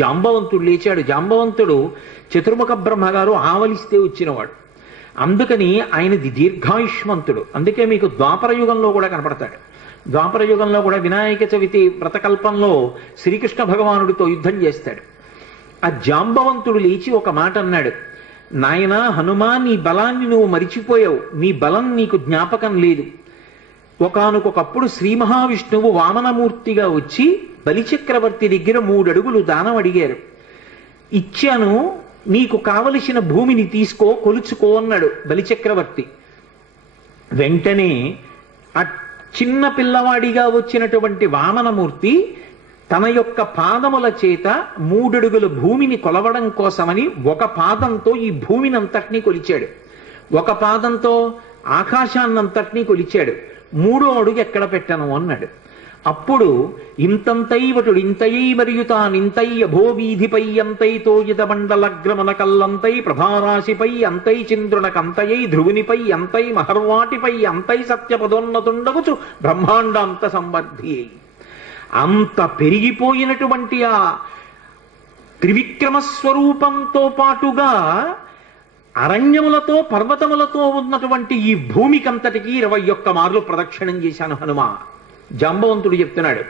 జాంబవంతుడు లేచాడు. జాంబవంతుడు చతుర్ముఖ బ్రహ్మగారు ఆవలిస్తే వచ్చినవాడు. అందుకని ఆయనది దీర్ఘాయుష్మంతుడు. అందుకే మీకు ద్వాపర యుగంలో కూడా కనపడతాడు. ద్వాపర యుగంలో కూడా వినాయక చవితి వ్రతకల్పంలో శ్రీకృష్ణ భగవానుడితో యుద్ధం చేస్తాడు. ఆ జాంబవంతుడు లేచి ఒక మాట అన్నాడు, నాయనా హనుమా, నీ బలాన్ని నువ్వు మరిచిపోయావు, నీ బలం నీకు జ్ఞాపకం లేదు. ఒకానొకప్పుడు శ్రీ మహావిష్ణువు వామనమూర్తిగా వచ్చి బలిచక్రవర్తి దగ్గర 3 అడుగులు దానం అడిగారు. ఇచ్చాను, నీకు కావలసిన భూమిని తీసుకో, కొలుచుకో అన్నాడు బలిచక్రవర్తి. వెంటనే ఆ చిన్న పిల్లవాడిగా వచ్చినటువంటి వామనమూర్తి తన యొక్క పాదముల చేత 3 అడుగుల భూమిని కొలవడం కోసమని ఒక పాదంతో ఈ భూమిని అంతటినీ కొలిచాడు, ఒక పాదంతో ఆకాశాన్నంతటినీ కొలిచాడు. 3వ అడుగు ఎక్కడ పెట్టను అన్నాడు. అప్పుడు ఇంతంతైవటుడు ఇంతయై మరియు తానింతై అభోవీధిపై అంతైతో మండలగ్రమణ కల్లంతై ప్రభారాశిపై అంతై చంద్రునకంతయై ధ్రువునిపై అంతై మహర్వాటిపై అంతై సత్యపదోన్నతుండగుచు బ్రహ్మాండాంత సంవర్ధి. అంత పెరిగిపోయినటువంటి ఆ త్రివిక్రమ స్వరూపంతో పాటుగా అరణ్యములతో పర్వతములతో ఉన్నటువంటి ఈ భూమికంతటికి 21 మార్లు ప్రదక్షిణం చేశాను హనుమ, జాంబవంతుడు చెప్తున్నాడు.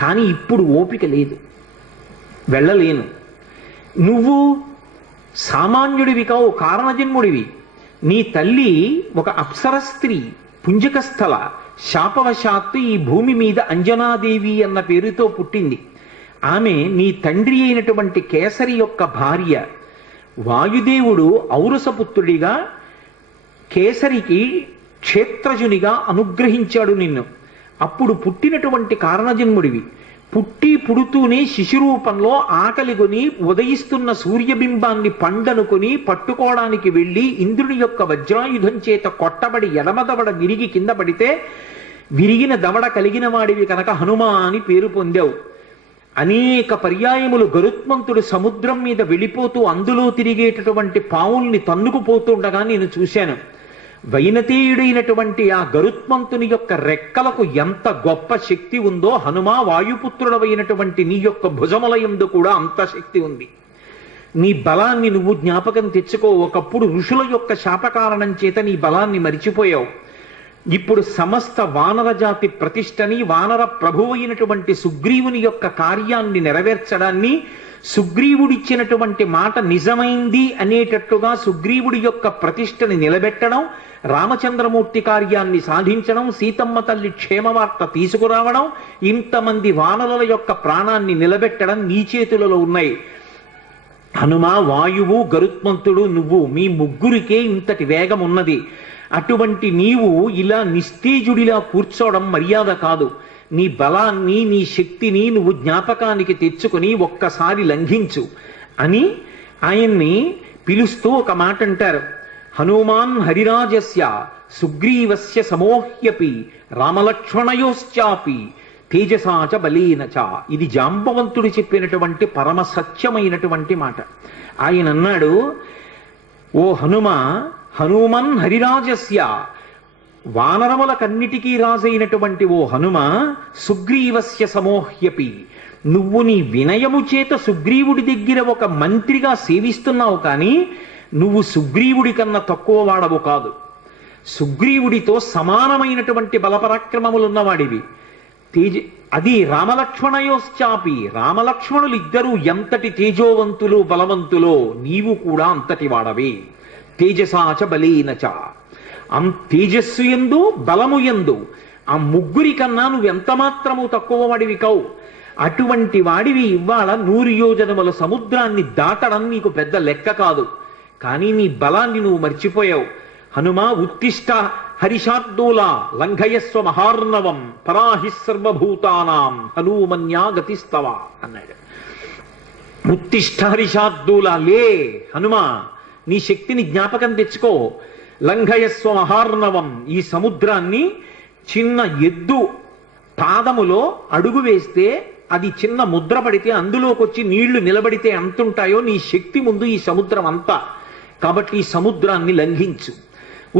కానీ ఇప్పుడు ఓపిక లేదు, వెళ్ళలేను. నువ్వు సామాన్యుడివి కావు, కారణజన్ముడివి. నీ తల్లి ఒక అప్సర స్త్రీ, పుంజకస్థల, శాపవశాత్తు ఈ భూమి మీద అంజనాదేవి అన్న పేరుతో పుట్టింది. ఆమె నీ తండ్రి అయినటువంటి కేసరి యొక్క భార్య. వాయుదేవుడు ఔరసపుత్రుడిగా కేసరికి క్షేత్రజునిగా అనుగ్రహించాడు నిన్ను. అప్పుడు పుట్టినటువంటి కారణజన్ముడివి. పుట్టి పుడుతూనే శిశురూపంలో ఆకలిగొని ఉదయిస్తున్న సూర్యబింబాన్ని పండనుకొని పట్టుకోవడానికి వెళ్ళి ఇంద్రుని యొక్క వజ్రాయుధం చేత కొట్టబడి ఎడమదవడ విరిగి కింద పడితే విరిగిన దవడ కలిగిన వాడివి కనుక హనుమ అని పేరు పొందావు. అనేక పర్యాయములు గరుత్మంతుడు సముద్రం మీద వెళ్ళిపోతూ అందులో తిరిగేటటువంటి పావుల్ని తన్నుకుపోతుండగా నేను చూశాను. వైనతేయుడైనటువంటి ఆ గరుత్మంతుని యొక్క రెక్కలకు ఎంత గొప్ప శక్తి ఉందో హనుమ, వాయుపుత్రుడవైనటువంటి నీ యొక్క భుజములయందు కూడా అంత శక్తి ఉంది. నీ బలాన్ని నువ్వు జ్ఞాపకం తెచ్చుకో. ఒకప్పుడు ఋషుల యొక్క శాపకారణం చేత నీ బలాన్ని మరిచిపోయావు. ఇప్పుడు సమస్త వానర జాతి ప్రతిష్టని, వానర ప్రభువైనటువంటి సుగ్రీవుని యొక్క కార్యాన్ని నెరవేర్చడాన్ని, సుగ్రీవుడిచ్చినటువంటి మాట నిజమైంది అనేటట్టుగా సుగ్రీవుడి యొక్క ప్రతిష్టని నిలబెట్టడం, రామచంద్రమూర్తి కార్యాన్ని సాధించడం, సీతమ్మ తల్లి క్షేమవార్త తీసుకురావడం, ఇంతమంది వానరుల యొక్క ప్రాణాన్ని నిలబెట్టడం నీ చేతులలో ఉన్నాయి. హనుమ, వాయువు, గరుత్మంతుడు, నువ్వు, మీ ముగ్గురికే ఇంతటి వేగం ఉన్నది. అటువంటి నీవు ఇలా నిస్తేజుడిలా కూర్చోవడం మర్యాద కాదు. నీ బలాన్ని, నీ శక్తిని నువ్వు జ్ఞాపకానికి తెచ్చుకొని ఒక్కసారి లంఘించు అని ఆయన్ని పిలుస్తూ ఒక మాట అంటారు. హనుమాన్ హరిరాజస్య సుగ్రీవస్య సమోహ్యపి రామలక్ష్మణయోశ్చాపి తేజసాచ బలేనచ. ఇది జాంబవంతుడు చెప్పినటువంటి పరమ సత్యమైనటువంటి మాట. ఆయన అన్నాడు, ఓ హనుమ, హనుమన్ హరిరాజస్య, వానరములకన్నిటికీ రాజైనటువంటి ఓ హనుమ, సుగ్రీవస్య సమోహ్యపి, నువ్వు నీ వినయము చేత సుగ్రీవుడి దగ్గర ఒక మంత్రిగా సేవిస్తున్నావు, కానీ నువ్వు సుగ్రీవుడి కన్నా తక్కువ వాడవు కాదు. సుగ్రీవుడితో సమానమైనటువంటి బలపరాక్రమములున్నవాడివి. అది రామలక్ష్మణయోశ్చాపి, రామలక్ష్మణులిద్దరూ ఎంతటి తేజోవంతులు బలవంతులో నీవు కూడా అంతటి వాడవే. తేజసాచ బలేనచ, తేజస్సు ఎందు బలము ఎందు ఆ ముగ్గురి కన్నా నువ్వెంత మాత్రము తక్కువ వాడివి కావు. అటువంటి వాడివి ఇవాళ 100 యోజనముల సముద్రాన్ని దాటడం నీకు పెద్ద లెక్క కాదు. కానీ నీ బలాన్ని నువ్వు మర్చిపోయావు. హనుమ, ఉత్తిష్ట హరిషార్దూలా లంఘయస్వ మహార్ణవం పరాహి సర్వభూతానాం హనుమన్యా గతిస్తవ అన్నాడు. ఉత్తిష్ట హరిషార్దూలా, లే హనుమ, నీ శక్తిని జ్ఞాపకం తెచ్చుకో. లంఘయస్వ మహార్ణవం, ఈ సముద్రాన్ని చిన్న ఎద్దు పాదములో అడుగు వేస్తే అది చిన్న ముద్ర పడితే అందులోకి వచ్చి నీళ్లు నిలబడితే ఎంతుంటాయో నీ శక్తి ముందు ఈ సముద్రం అంతా. కాబట్టి ఈ సముద్రాన్ని లంఘించు.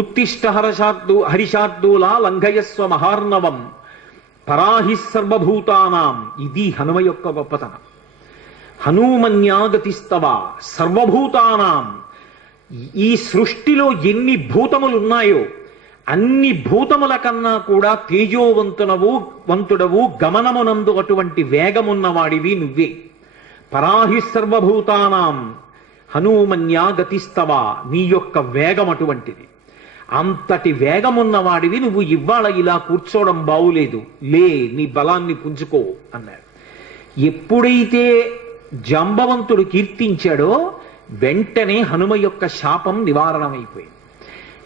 ఉత్తిష్ట హరిషార్దూలా లంఘయస్వ మహార్ణవం పరాహి సర్వభూతానాం. ఇది హనుమ యొక్క గొప్పతనం. హనుమన్యాగతిస్తవ సర్వభూతానాం, ఈ సృష్టిలో ఎన్ని భూతములున్నాయో అన్ని భూతముల కన్నా కూడా వంతుడవు గమనమునందు అటువంటి వేగమున్నవాడివి నువ్వే. పరాహి సర్వభూతానాం హనుమన్యాగతిస్తవ, నీ యొక్క వేగం అటువంటిది. అంతటి వేగమున్నవాడివి నువ్వు ఇవాళ ఇలా కూర్చోవడం బావులేదు, లే నీ బలాన్ని పుంజుకో అన్నాడు. ఎప్పుడైతే జాంబవంతుడు కీర్తించాడో వెంటనే హనుమ యొక్క శాపం నివారణమైపోయింది.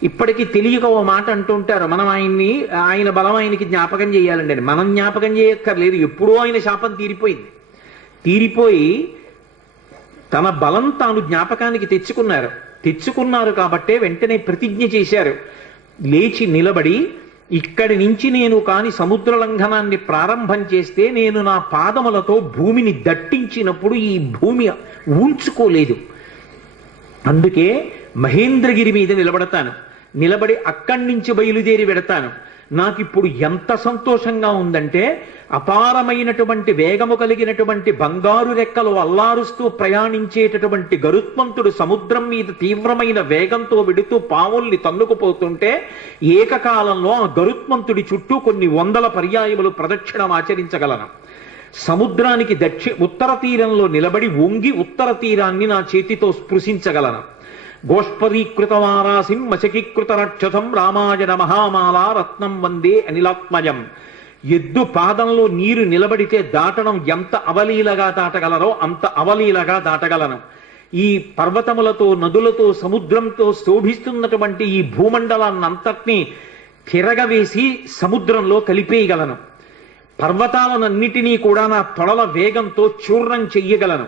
ఇప్పటికీ తెలియక ఓ మాట అంటుంటారు, మనం ఆయన బలం ఆయనకి జ్ఞాపకం చేయాలండి అని. మనం జ్ఞాపకం చేయక్కర్లేదు, ఎప్పుడో ఆయన శాపం తీరిపోయింది. తీరిపోయి తన బలం తాను జ్ఞాపకానికి తెచ్చుకున్నారు కాబట్టే వెంటనే ప్రతిజ్ఞ చేశారు. లేచి నిలబడి, ఇక్కడి నుంచి నేను కాని సముద్ర లంఘనాన్ని ప్రారంభం చేస్తే నేను నా పాదములతో భూమిని దట్టించినప్పుడు ఈ భూమి ఊంచుకోలేదు, అందుకే మహేంద్రగిరి మీద నిలబడి అక్కడి నుంచి బయలుదేరి వెడతాను. నాకిప్పుడు ఎంత సంతోషంగా ఉందంటే, అపారమైనటువంటి వేగము కలిగినటువంటి బంగారు రెక్కలు అల్లారుస్తూ ప్రయాణించేటటువంటి గరుత్మంతుడు సముద్రం మీద తీవ్రమైన వేగంతో వెడుతూ పావుల్ని తన్నుకుపోతుంటే ఏకకాలంలో ఆ గరుత్మంతుడి చుట్టూ కొన్ని వందల పర్యాయములు ప్రదక్షిణం ఆచరించగలను. సముద్రానికి ఉత్తర తీరంలో నిలబడి వంగి ఉత్తర తీరాన్ని నా చేతితో స్పృశించగలను. గోష్పదీకృతవారాసిం మశకీకృత రక్షసం రామాయణ మహామాలా రత్నం వందే అనిలాత్మజం. ఎద్దు పాదంలో నీరు నిలబడితే దాటడం ఎంత అవలీలగా దాటగలరో అంత అవలీలగా దాటగలను. ఈ పర్వతములతో నదులతో సముద్రంతో శోభిస్తున్నటువంటి ఈ భూమండలాన్నంతటినీ తిరగవేసి సముద్రంలో కలిపేయగలను. పర్వతాలనన్నిటినీ కూడా నా తొడల వేగంతో చూర్ణం చెయ్యగలను.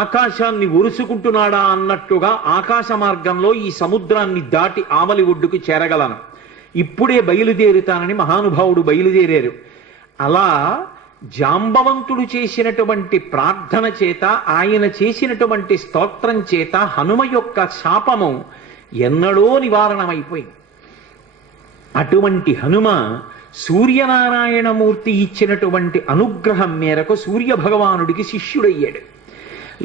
ఆకాశాన్ని ఒరుసుకుంటున్నాడా అన్నట్టుగా ఆకాశ మార్గంలో ఈ సముద్రాన్ని దాటి ఆవలి ఒడ్డుకు చేరగలను. ఇప్పుడే బయలుదేరుతానని మహానుభావుడు బయలుదేరారు. అలా జాంబవంతుడు చేసినటువంటి ప్రార్థన చేత, ఆయన చేసినటువంటి స్తోత్రం చేత హనుమ యొక్క శాపము ఎన్నడో నివారణమైపోయింది. అటువంటి హనుమ సూర్యనారాయణమూర్తి ఇచ్చినటువంటి అనుగ్రహం మేరకు సూర్య భగవానుడికి శిష్యుడయ్యాడు.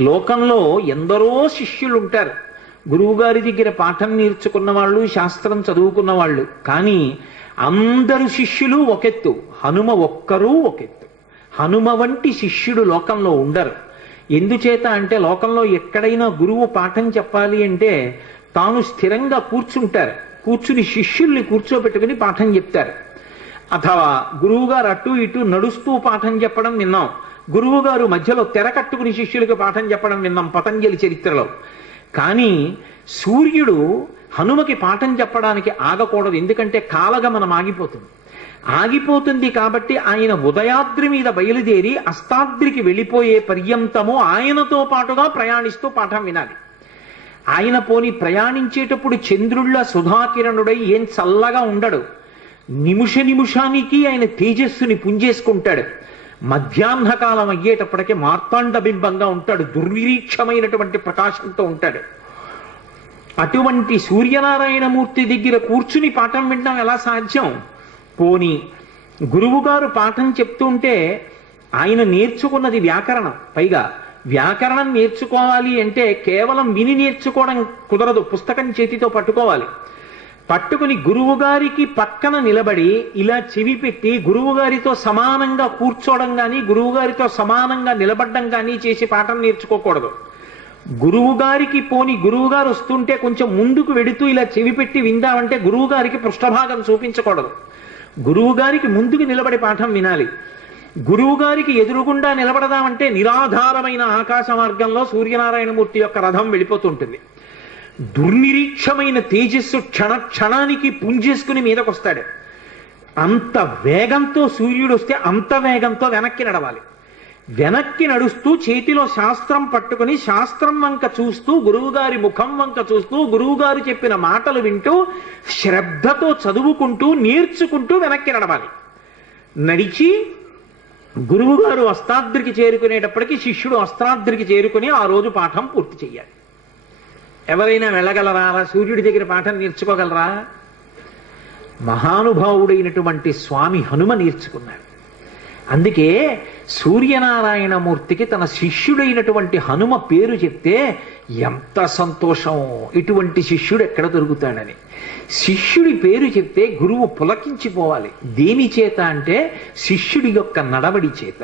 లోకంలో ఎందరో శిష్యులుంటారు, గురువుగారి దగ్గర పాఠం నేర్చుకున్న వాళ్ళు, శాస్త్రం చదువుకున్న వాళ్ళు. కానీ అందరు శిష్యులు ఒకెత్తు, హనుమ ఒక్కరూ ఒకెత్తు. హనుమ వంటి శిష్యుడు లోకంలో ఉండరు. ఎందుచేత అంటే లోకంలో ఎక్కడైనా గురువు పాఠం చెప్పాలి అంటే తాను స్థిరంగా కూర్చుని శిష్యుల్ని కూర్చోబెట్టుకుని పాఠం చెప్తారు. అథవా గురువుగారు అటు ఇటు నడుస్తూ పాఠం చెప్పడం విన్నాం. గురువుగారు మధ్యలో తెర కట్టుకుని శిష్యులకు పాఠం చెప్పడం విన్నాం పతంజలి చరిత్రలో. కానీ సూర్యుడు హనుమకి పాఠం చెప్పడానికి ఆగకూడదు, ఎందుకంటే కాలగమనం ఆగిపోతుంది కాబట్టి ఆయన ఉదయాద్రి మీద బయలుదేరి అస్తాద్రికి వెళ్ళిపోయే పర్యంతము ఆయనతో పాటుగా ప్రయాణిస్తూ పాఠం వినాలి. ఆయన పోని ప్రయాణించేటప్పుడు చంద్రుళ్ళ సుధాకిరణుడై ఏం చల్లగా ఉండడు, నిమిషానికి ఆయన తేజస్సుని పుంజేసుకుంటాడు. మధ్యాహ్న కాలం అయ్యేటప్పటికే మార్తాండ బింబంగా ఉంటాడు, దుర్నిరీక్షమైనటువంటి ప్రకాశంతో ఉంటాడు. అటువంటి సూర్యనారాయణమూర్తి దగ్గర కూర్చుని పాఠం వినడం ఎలా సాధ్యం? పోని గురువుగారు పాఠం చెప్తుంటే ఆయన నేర్చుకున్నది వ్యాకరణం. పైగా వ్యాకరణం నేర్చుకోవాలి అంటే కేవలం విని నేర్చుకోవడం కుదరదు, పుస్తకం చేతితో పట్టుకుని గురువుగారికి పక్కన నిలబడి ఇలా చెవి పెట్టి గురువుగారితో సమానంగా కూర్చోవడం కానీ గురువుగారితో సమానంగా నిలబడ్డం కానీ చేసి పాఠం నేర్చుకోకూడదు. గురువుగారు వస్తుంటే కొంచెం ముందుకు వెడుతూ ఇలా చెవి పెట్టి విందామంటే గురువుగారికి పృష్ఠభాగం చూపించకూడదు. గురువుగారికి ముందుకు నిలబడి పాఠం వినాలి. గురువుగారికి ఎదురుగుండా నిలబడదామంటే నిరాధారమైన ఆకాశ మార్గంలో సూర్యనారాయణమూర్తి యొక్క రథం వెళ్ళిపోతుంటుంది. దుర్నిరీక్షమైన తేజస్సు క్షణానికి పుంజేసుకుని మీదకొస్తాడు. అంత వేగంతో సూర్యుడు వస్తే అంత వేగంతో వెనక్కి నడవాలి. వెనక్కి నడుస్తూ చేతిలో శాస్త్రం పట్టుకుని శాస్త్రం వంక చూస్తూ గురువుగారి ముఖం వంక చూస్తూ గురువుగారు చెప్పిన మాటలు వింటూ శ్రద్ధతో చదువుకుంటూ నేర్చుకుంటూ వెనక్కి నడవాలి. నడిచి గురువుగారు అస్తాద్రికి చేరుకునేటప్పటికీ శిష్యుడు అస్తాద్రికి చేరుకుని ఆ రోజు పాఠం పూర్తి చెయ్యాలి. ఎవరైనా వెళ్ళగలరా? సూర్యుడి దగ్గర పాఠం నేర్చుకోగలరా? మహానుభావుడైనటువంటి స్వామి హనుమ నేర్చుకున్నాడు. అందుకే సూర్యనారాయణమూర్తికి తన శిష్యుడైనటువంటి హనుమ పేరు చెప్తే ఎంత సంతోషం, ఇటువంటి శిష్యుడు ఎక్కడ దొరుకుతాడని. శిష్యుడి పేరు చెప్తే గురువు పులకించిపోవాలి. దేని చేత అంటే శిష్యుడి యొక్క నడవడి చేత.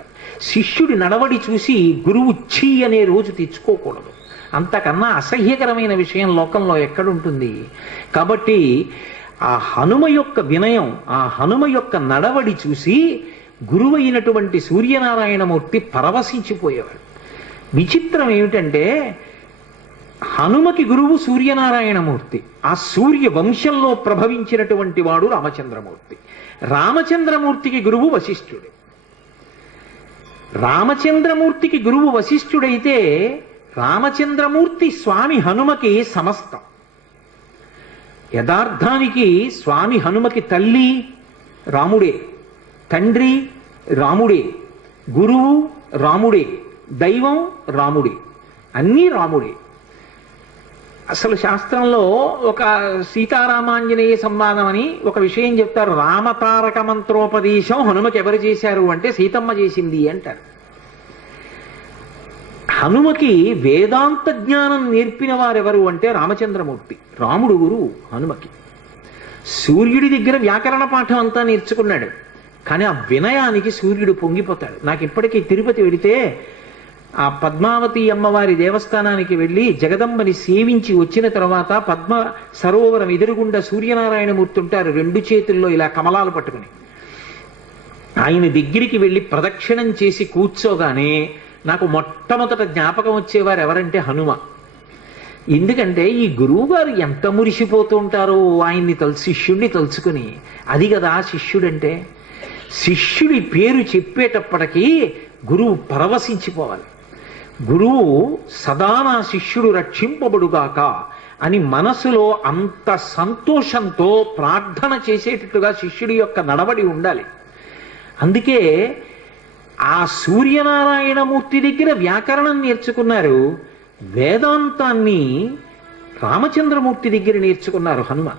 శిష్యుడి నడవడి చూసి గురువు ఛీ అనే రోజు తెచ్చుకోకూడదు. అంతకన్నా అసహ్యకరమైన విషయం లోకంలో ఎక్కడుంటుంది. కాబట్టి ఆ హనుమ యొక్క వినయం, ఆ హనుమ యొక్క నడవడి చూసి గురువు అయినటువంటి సూర్యనారాయణమూర్తి పరవశించిపోయేవాడు. విచిత్రం ఏమిటంటే హనుమకి గురువు సూర్యనారాయణమూర్తి, ఆ సూర్య వంశంలో ప్రభవించినటువంటి వాడు రామచంద్రమూర్తి. రామచంద్రమూర్తికి గురువు వశిష్ఠుడు. రామచంద్రమూర్తికి గురువు వశిష్ఠుడైతే రామచంద్రమూర్తి స్వామి హనుమకి సమస్తం. యథార్థానికి స్వామి హనుమకి తల్లి రాముడే, తండ్రి రాముడే, గురువు రాముడే, దైవం రాముడే, అన్నీ రాముడే. అసలు శాస్త్రంలో ఒక సీతారామాంజనేయ సంవాదం అని ఒక విషయం చెప్తారు. రామతారక మంత్రోపదేశం హనుమకి ఎవరు చేశారు అంటే సీతమ్మ చేసింది అంటారు. హనుమకి వేదాంత జ్ఞానం నేర్పిన వారెవరు అంటే రామచంద్రమూర్తి. రాముడు గురువు హనుమకి. సూర్యుడి దగ్గర వ్యాకరణ పాఠం అంతా నేర్చుకున్నాడు, కానీ ఆ వినయానికి సూర్యుడు పొంగిపోతాడు. నాకు ఇప్పటికీ తిరుపతి వెడితే ఆ పద్మావతి అమ్మవారి దేవస్థానానికి వెళ్ళి జగదంబని సేవించి వచ్చిన తర్వాత పద్మ సరోవరం ఎదురుగుండా సూర్యనారాయణమూర్తి ఉంటారు, 2 చేతుల్లో ఇలా కమలాలు పట్టుకుని. ఆయన దగ్గరికి వెళ్ళి ప్రదక్షిణం చేసి కూర్చోగానే నాకు మొట్టమొదట జ్ఞాపకం వచ్చేవారు ఎవరంటే హనుమ. ఎందుకంటే ఈ గురువు గారు ఎంత మురిసిపోతూ ఉంటారో ఆయన్ని శిష్యుడిని తలుచుకుని. అది కదా శిష్యుడంటే. శిష్యుడి పేరు చెప్పేటప్పటికీ గురువు పరవశించిపోవాలి. గురువు సదా నా శిష్యుడు రక్షింపబడుగాక అని మనసులో అంత సంతోషంతో ప్రార్థన చేసేటట్టుగా శిష్యుడి యొక్క నడవడి ఉండాలి. అందుకే ఆ సూర్యనారాయణమూర్తి దగ్గర వ్యాకరణం నేర్చుకున్నారు, వేదాంతాన్ని రామచంద్రమూర్తి దగ్గర నేర్చుకున్నారు హనుమ.